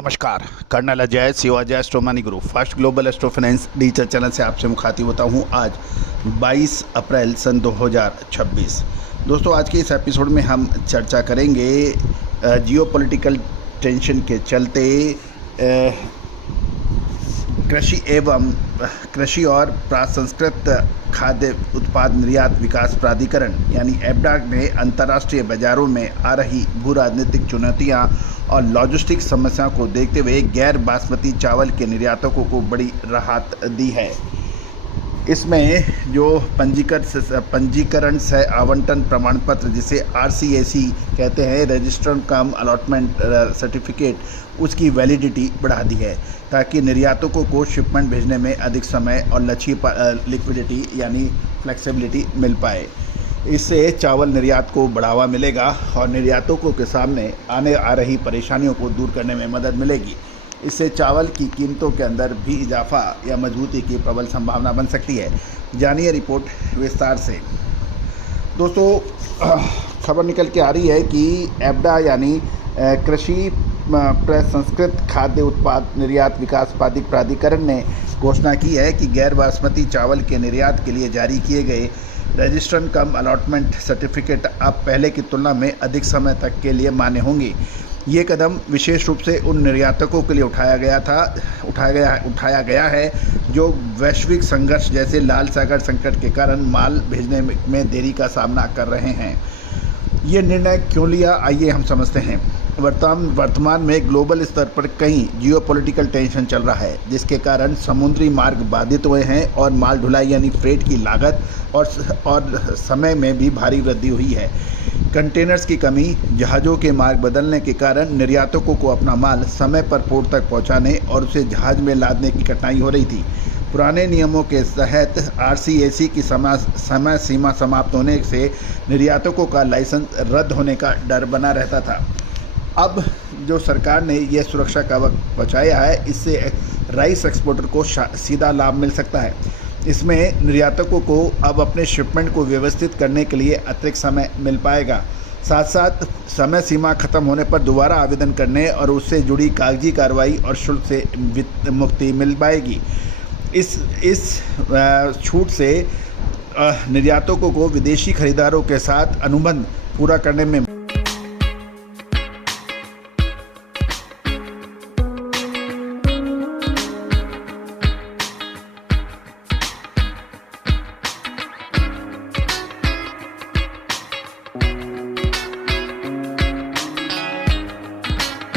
नमस्कार, colonel Ajay Shivaji astro money guru first global astro finance digital channel से आपसे मुखातिब होता हूँ। आज 22 अप्रैल सन 2026। दोस्तों, आज के इस एपिसोड में हम चर्चा करेंगे जियोपॉलिटिकल टेंशन के चलते कृषि और प्रसंस्कृत खाद्य उत्पाद निर्यात विकास प्राधिकरण यानी एबडा ने अंतर्राष्ट्रीय बाजारों में आ रही भू राजनीतिक चुनौतियां और लॉजिस्टिक समस्याओं को देखते हुए गैर बासमती चावल के निर्यातकों को बड़ी राहत दी है। इसमें जो पंजीकरण से आवंटन प्रमाण पत्र जिसे RCAC कहते हैं, रजिस्टर्ड कम अलॉटमेंट सर्टिफिकेट, उसकी वैलिडिटी बढ़ा दी है ताकि निर्यातकों को शिपमेंट भेजने में अधिक समय और लिक्विडिटी यानी फ्लेक्सिबिलिटी मिल पाए। इससे चावल निर्यात को बढ़ावा मिलेगा और निर्यातकों के सामने आ रही परेशानियों को दूर करने में मदद मिलेगी। इससे चावल की कीमतों के अंदर भी इजाफा या मजबूती की प्रबल संभावना बन सकती है। जानिए रिपोर्ट विस्तार से। दोस्तों, खबर निकल के आ रही है कि एबडा यानी कृषि प्रसंस्कृत खाद्य उत्पाद निर्यात विकास प्राधिकरण ने घोषणा की है कि गैर बासमती चावल के निर्यात के लिए जारी किए गए रजिस्टर्ड कम अलॉटमेंट सर्टिफिकेट अब पहले की तुलना में अधिक समय तक के लिए मान्य होंगे। ये कदम विशेष रूप से उन निर्यातकों के लिए उठाया गया है जो वैश्विक संघर्ष जैसे लाल सागर संकट के कारण माल भेजने में देरी का सामना कर रहे हैं। ये निर्णय क्यों लिया, आइए हम समझते हैं। वर्तमान में ग्लोबल स्तर पर कई जियोपॉलिटिकल टेंशन चल रहा है, जिसके कारण समुद्री मार्ग बाधित हुए हैं और माल ढुलाई यानी फ्रेट की लागत और समय में भी भारी वृद्धि हुई है। कंटेनर्स की कमी, जहाज़ों के मार्ग बदलने के कारण निर्यातकों को अपना माल समय पर पोर्ट तक पहुंचाने और उसे जहाज़ में लादने की कठिनाई हो रही थी। पुराने नियमों के तहत RCAC की समय सीमा समाप्त होने से निर्यातकों का लाइसेंस रद्द होने का डर बना रहता था। अब जो सरकार ने यह सुरक्षा कवच पहुँचाया है, इससे राइस एक्सपोर्टर को सीधा लाभ मिल सकता है। इसमें निर्यातकों को अब अपने शिपमेंट को व्यवस्थित करने के लिए अतिरिक्त समय मिल पाएगा। साथ साथ समय सीमा खत्म होने पर दोबारा आवेदन करने और उससे जुड़ी कागजी कार्रवाई और शुल्क से मुक्ति मिल पाएगी। इस छूट से निर्यातकों को विदेशी खरीदारों के साथ अनुबंध पूरा करने में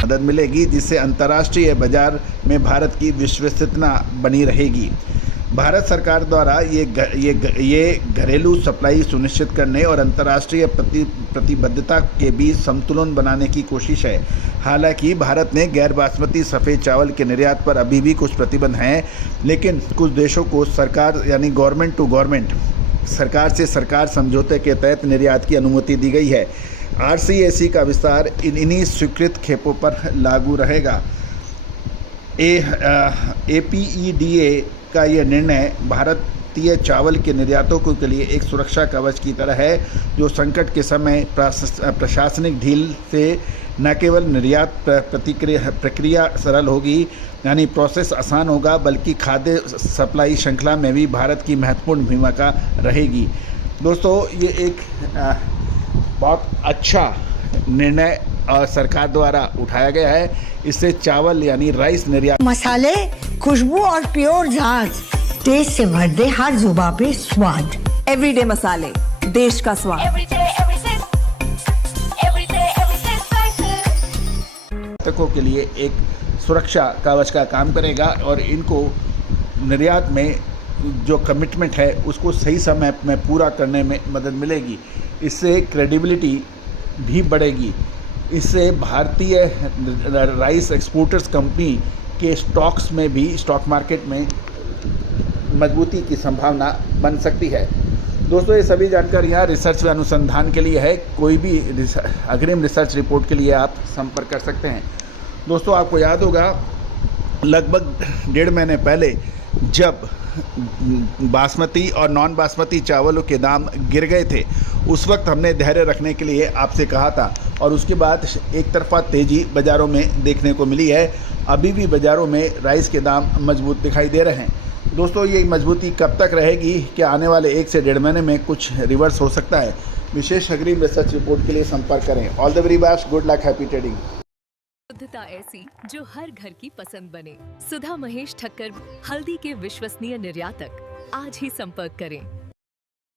मदद मिलेगी, जिससे अंतर्राष्ट्रीय बाजार में भारत की विश्वसनीयता बनी रहेगी। भारत सरकार द्वारा ये घरेलू सप्लाई सुनिश्चित करने और अंतर्राष्ट्रीय प्रतिबद्धता के बीच संतुलन बनाने की कोशिश है। हालांकि भारत ने गैर बासमती सफ़ेद चावल के निर्यात पर अभी भी कुछ प्रतिबंध हैं, लेकिन कुछ देशों को सरकार यानी गवर्नमेंट टू गवर्नमेंट, सरकार से सरकार समझौते के तहत निर्यात की अनुमति दी गई है। RCAC का विस्तार इन्हीं स्वीकृत खेपों पर लागू रहेगा। APEDA का यह निर्णय भारतीय चावल के निर्यातकों के लिए एक सुरक्षा कवच की तरह है, जो संकट के समय प्रशासनिक ढील से न केवल निर्यात प्रक्रिया सरल होगी यानी प्रोसेस आसान होगा, बल्कि खाद्य सप्लाई श्रृंखला में भी भारत की महत्वपूर्ण भूमिका रहेगी। दोस्तों, ये एक बहुत अच्छा निर्णय सरकार द्वारा उठाया गया है। इससे चावल यानी राइस निर्यात मसाले, खुशबू और प्योर झाग, टेस्ट से भर दे हर जुबां पे स्वाद। एवरीडे मसाले, देश का स्वाद। निर्यातकों के लिए एक सुरक्षा कवच का काम करेगा और इनको निर्यात में जो कमिटमेंट है उसको सही समय में पूरा करने में मदद मिलेगी। इससे क्रेडिबिलिटी भी बढ़ेगी। इससे भारतीय राइस एक्सपोर्टर्स कंपनी के स्टॉक्स में भी स्टॉक मार्केट में मजबूती की संभावना बन सकती है। दोस्तों, ये सभी जानकारियाँ रिसर्च व अनुसंधान के लिए है। कोई भी अग्रिम रिसर्च रिपोर्ट के लिए आप संपर्क कर सकते हैं। दोस्तों, आपको याद होगा लगभग 1.5 महीने पहले जब बासमती और नॉन बासमती चावलों के दाम गिर गए थे, उस वक्त हमने धैर्य रखने के लिए आपसे कहा था और उसके बाद एक तरफा तेज़ी बाज़ारों में देखने को मिली है। अभी भी बाज़ारों में राइस के दाम मजबूत दिखाई दे रहे हैं। दोस्तों, ये मजबूती कब तक रहेगी? क्या आने वाले 1 से 1.5 महीने में कुछ रिवर्स हो सकता है? विशेष अग्रिम रिसर्च रिपोर्ट के लिए संपर्क करें। All the very best, good luck, happy trading. शुद्धता ऐसी जो हर घर की पसंद बने। सुधा महेश ठक्कर, हल्दी के विश्वसनीय निर्यातक। आज ही संपर्क करें।